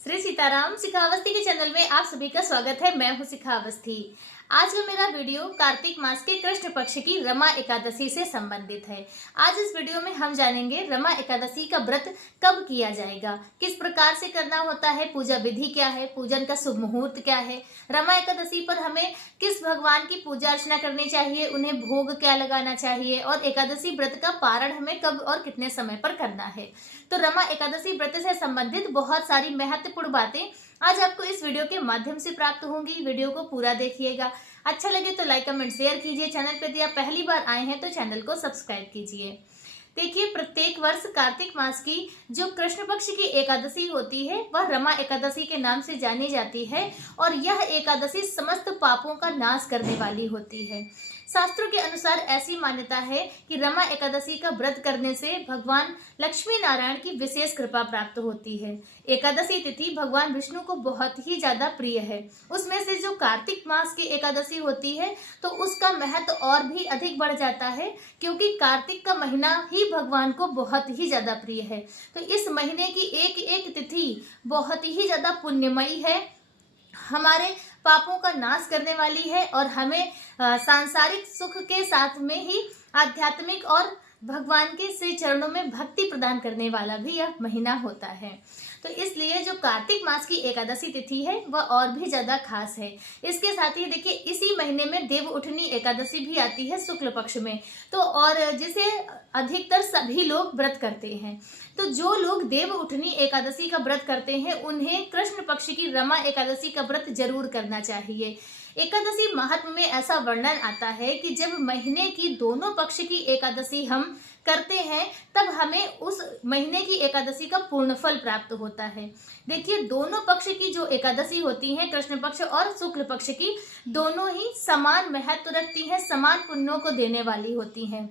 श्री सीताराम शिखावस्थी के चैनल में आप सभी का स्वागत है। मैं हूं शिखावस्थी। आज का मेरा वीडियो कार्तिक मास के कृष्ण पक्ष की रमा एकादशी से संबंधित है। आज इस वीडियो में हम जानेंगे रमा एकादशी का व्रत कब किया जाएगा, किस प्रकार से करना होता है, पूजा विधि क्या है, पूजन का शुभ मुहूर्त क्या है, रमा एकादशी पर हमें किस भगवान की पूजा अर्चना करनी चाहिए, उन्हें भोग क्या लगाना चाहिए और एकादशी व्रत का पारण हमें कब और कितने समय पर करना है। तो रमा एकादशी व्रत से संबंधित बहुत सारी महत्वपूर्ण बातें आज आपको इस वीडियो के माध्यम से प्राप्त होंगी। वीडियो को पूरा देखिएगा। अच्छा लगे तो लाइक कमेंट शेयर कीजिए। चैनल पर यदि आप पहली बार आए हैं तो चैनल को सब्सक्राइब कीजिए। देखिए, प्रत्येक वर्ष कार्तिक मास की जो कृष्ण पक्ष की एकादशी होती है वह रमा एकादशी के नाम से जानी जाती है और यह एकादशी समस्त पापों का नाश करने वाली होती है। शास्त्रों के अनुसार ऐसी मान्यता है कि रमा एकादशी का व्रत करने से भगवान लक्ष्मी नारायण की विशेष कृपा प्राप्त होती है। एकादशी तिथि भगवान विष्णु को बहुत ही ज्यादा प्रिय है। उसमें से जो कार्तिक मास की एकादशी होती है तो उसका महत्व और भी अधिक बढ़ जाता है, क्योंकि कार्तिक का महीना ही भगवान को बहुत ही ज्यादा प्रिय है। तो इस महीने की एक एक तिथि बहुत ही ज्यादा पुण्यमयी है, हमारे पापों का नाश करने वाली है और हमें सांसारिक सुख के साथ में ही आध्यात्मिक और भगवान के श्री चरणों में भक्ति प्रदान करने वाला भी यह महीना होता है। तो इसलिए जो कार्तिक मास की एकादशी तिथि है वह और भी ज्यादा खास है। इसके साथ ही देखिए, इसी महीने में देव उठनी एकादशी भी आती है शुक्ल पक्ष में, तो और जिसे अधिकतर सभी लोग व्रत करते हैं। तो जो लोग देव उठनी एकादशी का व्रत करते हैं उन्हें कृष्ण पक्ष की रमा एकादशी का व्रत जरूर करना चाहिए। एकादशी महात्म्य में ऐसा वर्णन आता है कि जब महीने की दोनों पक्ष की एकादशी हम करते हैं तब हमें उस महीने की एकादशी का पूर्ण फल प्राप्त होता है। देखिए, दोनों पक्ष की जो एकादशी होती है, कृष्ण पक्ष और शुक्ल पक्ष की, दोनों ही समान महत्व रखती हैं, समान पुण्यों को देने वाली होती हैं।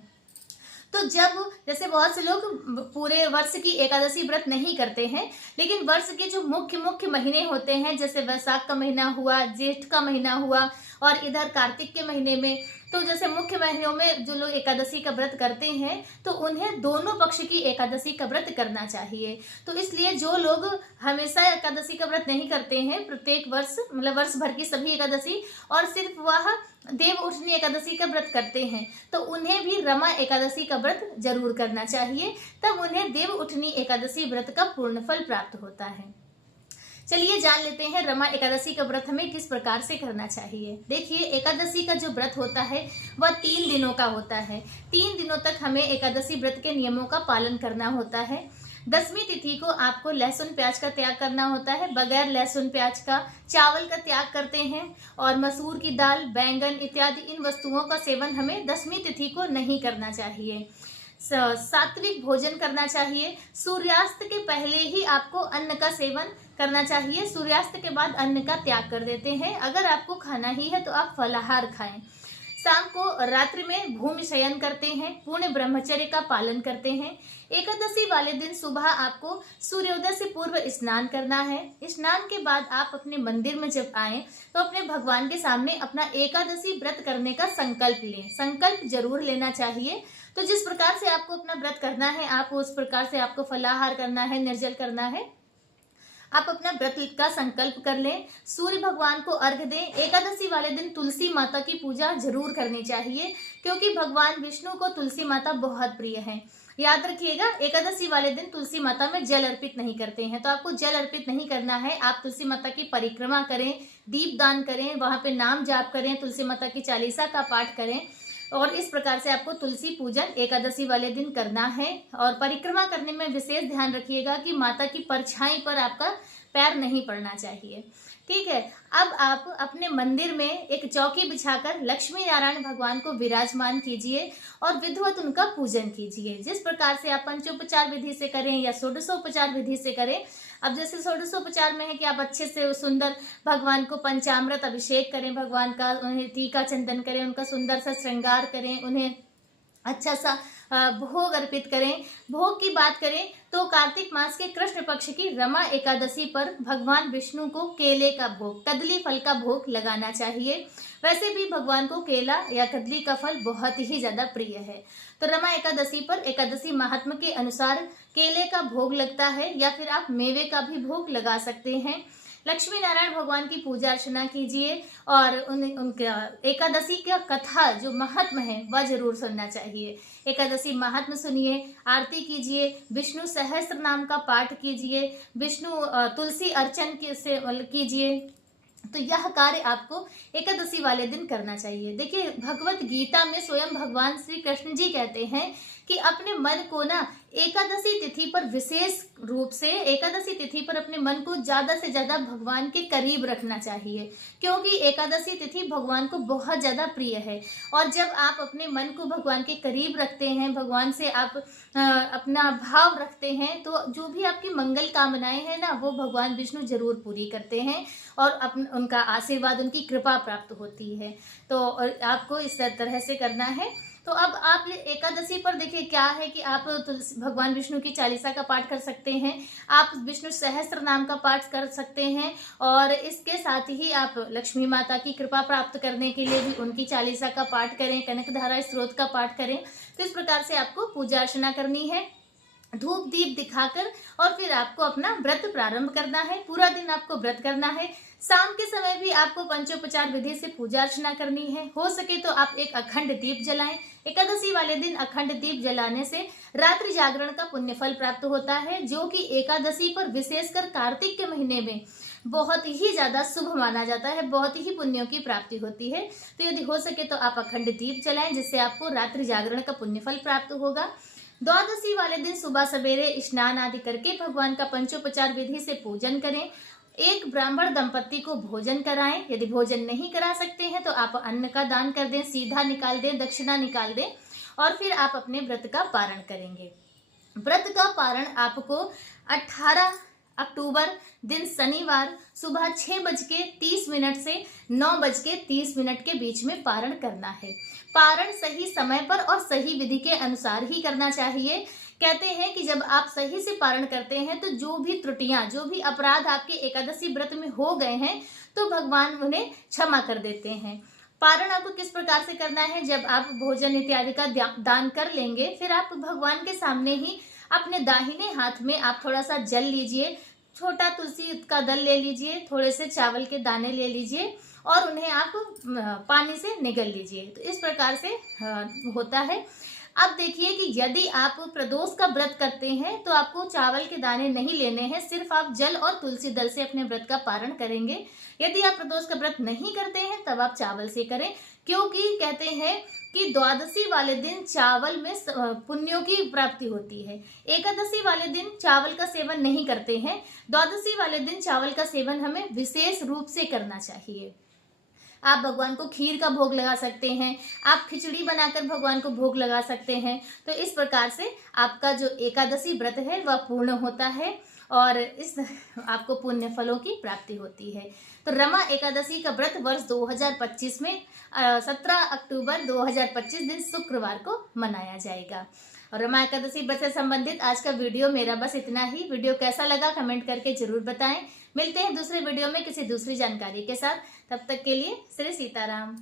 तो जब जैसे बहुत से लोग पूरे वर्ष की एकादशी व्रत नहीं करते हैं, लेकिन वर्ष के जो मुख्य मुख्य महीने होते हैं, जैसे वैशाख का महीना हुआ, ज्येष्ठ का महीना हुआ और इधर कार्तिक के महीने में, तो जैसे मुख्य महीनों में जो लोग एकादशी का व्रत करते हैं तो उन्हें दोनों पक्ष की एकादशी का व्रत करना चाहिए। तो इसलिए जो लोग हमेशा एकादशी का व्रत नहीं करते हैं, प्रत्येक वर्ष मतलब वर्ष भर की सभी एकादशी और सिर्फ वह देव उठनी एकादशी का व्रत करते हैं, तो उन्हें भी रमा एकादशी का व्रत जरूर करना चाहिए। तब उन्हें देव उठनी एकादशी व्रत का पूर्ण फल प्राप्त होता है। चलिए जान लेते हैं रमा एकादशी का व्रत हमें किस प्रकार से करना चाहिए। देखिए, एकादशी का जो व्रत होता है वह 3 दिनों का होता है। 3 दिनों तक हमें एकादशी व्रत के नियमों का पालन करना होता है। 10वीं तिथि को आपको लहसुन प्याज का त्याग करना होता है। बगैर लहसुन प्याज का चावल का त्याग करते हैं और मसूर की दाल, बैंगन इत्यादि इन वस्तुओं का सेवन हमें 10वीं तिथि को नहीं करना चाहिए। सात्विक भोजन करना चाहिए। सूर्यास्त के पहले ही आपको अन्न का सेवन करना चाहिए। सूर्यास्त के बाद अन्न का त्याग कर देते हैं। अगर आपको खाना ही है तो आप फलाहार खाएं। शाम को रात्रि में भूमि शयन करते हैं, पूर्ण ब्रह्मचर्य का पालन करते हैं। एकादशी वाले दिन सुबह आपको सूर्योदय से पूर्व स्नान करना है। स्नान के बाद आप अपने मंदिर में जब आए तो अपने भगवान के सामने अपना एकादशी व्रत करने का संकल्प लें। संकल्प जरूर लेना चाहिए। तो जिस प्रकार से आपको अपना व्रत करना है, आप उस प्रकार से आपको फलाहार करना है, निर्जल करना है। आप अपना व्रत का संकल्प कर लें। सूर्य भगवान को अर्घ्य दें। एकादशी वाले दिन तुलसी माता की पूजा जरूर करनी चाहिए, क्योंकि भगवान विष्णु को तुलसी माता बहुत प्रिय है। याद रखिएगा, एकादशी वाले दिन तुलसी माता में जल अर्पित नहीं करते हैं, तो आपको जल अर्पित नहीं करना है। आप तुलसी माता की परिक्रमा करें, दीप दान करें, वहां पे नाम जाप करें, तुलसी माता की चालीसा का पाठ करें और इस प्रकार से आपको तुलसी पूजन एकादशी वाले दिन करना है। और परिक्रमा करने में विशेष ध्यान रखिएगा कि माता की परछाई पर आपका पैर नहीं पड़ना चाहिए। ठीक है। अब आप अपने मंदिर में एक चौकी बिछाकर लक्ष्मी नारायण भगवान को विराजमान कीजिए और विधिवत उनका पूजन कीजिए। जिस प्रकार से आप पंचोपचार विधि से करें या षोडशोपचार विधि से करें। अब जैसे षोडशोपचार में है कि आप अच्छे से सुंदर भगवान को पंचामृत अभिषेक करें, भगवान का उन्हें टीका चंदन करें, उनका सुंदर सा श्रृंगार करें, उन्हें अच्छा सा भोग अर्पित करें। भोग की बात करें तो कार्तिक मास के कृष्ण पक्ष की रमा एकादशी पर भगवान विष्णु को केले का भोग, कदली फल का भोग लगाना चाहिए। वैसे भी भगवान को केला या कदली का फल बहुत ही ज्यादा प्रिय है। तो रमा एकादशी पर एकादशी महात्म्य के अनुसार केले का भोग लगता है, या फिर आप मेवे का भी भोग लगा सकते हैं। लक्ष्मी नारायण भगवान की पूजा अर्चना कीजिए और उनका एकादशी का कथा जो महात्म है वह जरूर सुनना चाहिए। एकादशी महात्म सुनिए, आरती कीजिए, विष्णु सहस्त्र नाम का पाठ कीजिए, विष्णु तुलसी अर्चन से कीजिए। तो यह कार्य आपको एकादशी वाले दिन करना चाहिए। देखिए, भगवत गीता में स्वयं भगवान श्री कृष्ण जी कहते हैं कि अपने मन को ना एकादशी तिथि पर विशेष रूप से एकादशी तिथि पर अपने मन को ज्यादा से ज्यादा भगवान के करीब रखना चाहिए, क्योंकि एकादशी तिथि भगवान को बहुत ज्यादा प्रिय है। और जब आप अपने मन को भगवान के करीब रखते हैं, भगवान से आप अपना भाव रखते हैं, तो जो भी आपकी मंगल कामनाएं हैं ना, वो भगवान विष्णु जरूर पूरी करते हैं और उनका आशीर्वाद, उनकी कृपा प्राप्त होती है। तो आपको इस तरह से करना है। तो अब आप ये एकादशी पर देखिए क्या है कि आप भगवान विष्णु की चालीसा का पाठ कर सकते हैं, आप विष्णु सहस्त्र नाम का पाठ कर सकते हैं, और इसके साथ ही आप लक्ष्मी माता की कृपा प्राप्त करने के लिए भी उनकी चालीसा का पाठ करें, कनकधारा स्त्रोत का पाठ करें। तो इस प्रकार से आपको पूजा अर्चना करनी है, धूप दीप दिखाकर, और फिर आपको अपना व्रत प्रारंभ करना है। पूरा दिन आपको व्रत करना है। शाम के समय भी आपको पंचोपचार विधि से पूजा अर्चना करनी है। हो सके तो आप एक अखंड दीप जलाएं। एकादशी वाले दिन अखंड दीप जलाने से रात्रि जागरण का पुण्य फल प्राप्त होता है, जो कि एकादशी पर विशेषकर कार्तिक के महीने में बहुत ही ज्यादा शुभ माना जाता है, बहुत ही पुण्यों की प्राप्ति होती है। तो यदि हो सके तो आप अखंड दीप जलाएं, जिससे आपको रात्रि जागरण का पुण्य फल प्राप्त होगा। द्वादशी वाले दिन सुबह सवेरे स्नान आदि करके भगवान का पंचोपचार विधि से पूजन करें। एक ब्राह्मण दंपति को भोजन कराएं। यदि भोजन नहीं करा सकते हैं तो आप अन्न का दान कर दें, सीधा निकाल दें, दक्षिणा निकाल दें, और फिर आप अपने व्रत का पारण करेंगे। व्रत का पारण आपको 18 अक्टूबर दिन शनिवार सुबह 6:30 से 9:30 के बीच में पारण करना है। पारण सही समय पर और सही विधि के अनुसार ही करना चाहिए। कहते हैं कि जब आप सही से पारण करते हैं तो जो भी त्रुटियां, जो भी अपराध आपके एकादशी व्रत में हो गए हैं, तो भगवान उन्हें क्षमा कर देते हैं। पारण आपको किस प्रकार से करना है? जब आप भोजन इत्यादि का दान कर लेंगे, फिर आप भगवान के सामने ही अपने दाहिने हाथ में आप थोड़ा सा जल लीजिए, छोटा तुलसी का दल ले लीजिए, थोड़े से चावल के दाने ले लीजिए और उन्हें आप पानी से निगल लीजिए। तो इस प्रकार से होता है। अब देखिए कि यदि आप प्रदोष का व्रत करते हैं तो आपको चावल के दाने नहीं लेने हैं, सिर्फ आप जल और तुलसी दल से अपने व्रत का पारण करेंगे। यदि आप प्रदोष का व्रत नहीं करते हैं तब आप चावल से करें, क्योंकि कहते हैं कि द्वादशी वाले दिन चावल में पुण्यों की प्राप्ति होती है। एकादशी वाले दिन चावल का सेवन नहीं करते हैं, द्वादशी वाले दिन चावल का सेवन हमें विशेष रूप से करना चाहिए। आप भगवान को खीर का भोग लगा सकते हैं, आप खिचड़ी बनाकर भगवान को भोग लगा सकते हैं। तो इस प्रकार से आपका जो एकादशी व्रत है वह पूर्ण होता है और इस आपको पुण्य फलों की प्राप्ति होती है। तो रमा एकादशी का व्रत वर्ष 2025 में 17 अक्टूबर 2025 दिन शुक्रवार को मनाया जाएगा। और रमा एकादशी व्रत से संबंधित आज का वीडियो मेरा बस इतना ही। वीडियो कैसा लगा कमेंट करके जरूर बताएं। मिलते हैं दूसरे वीडियो में किसी दूसरी जानकारी के साथ। तब तक के लिए श्री सीताराम।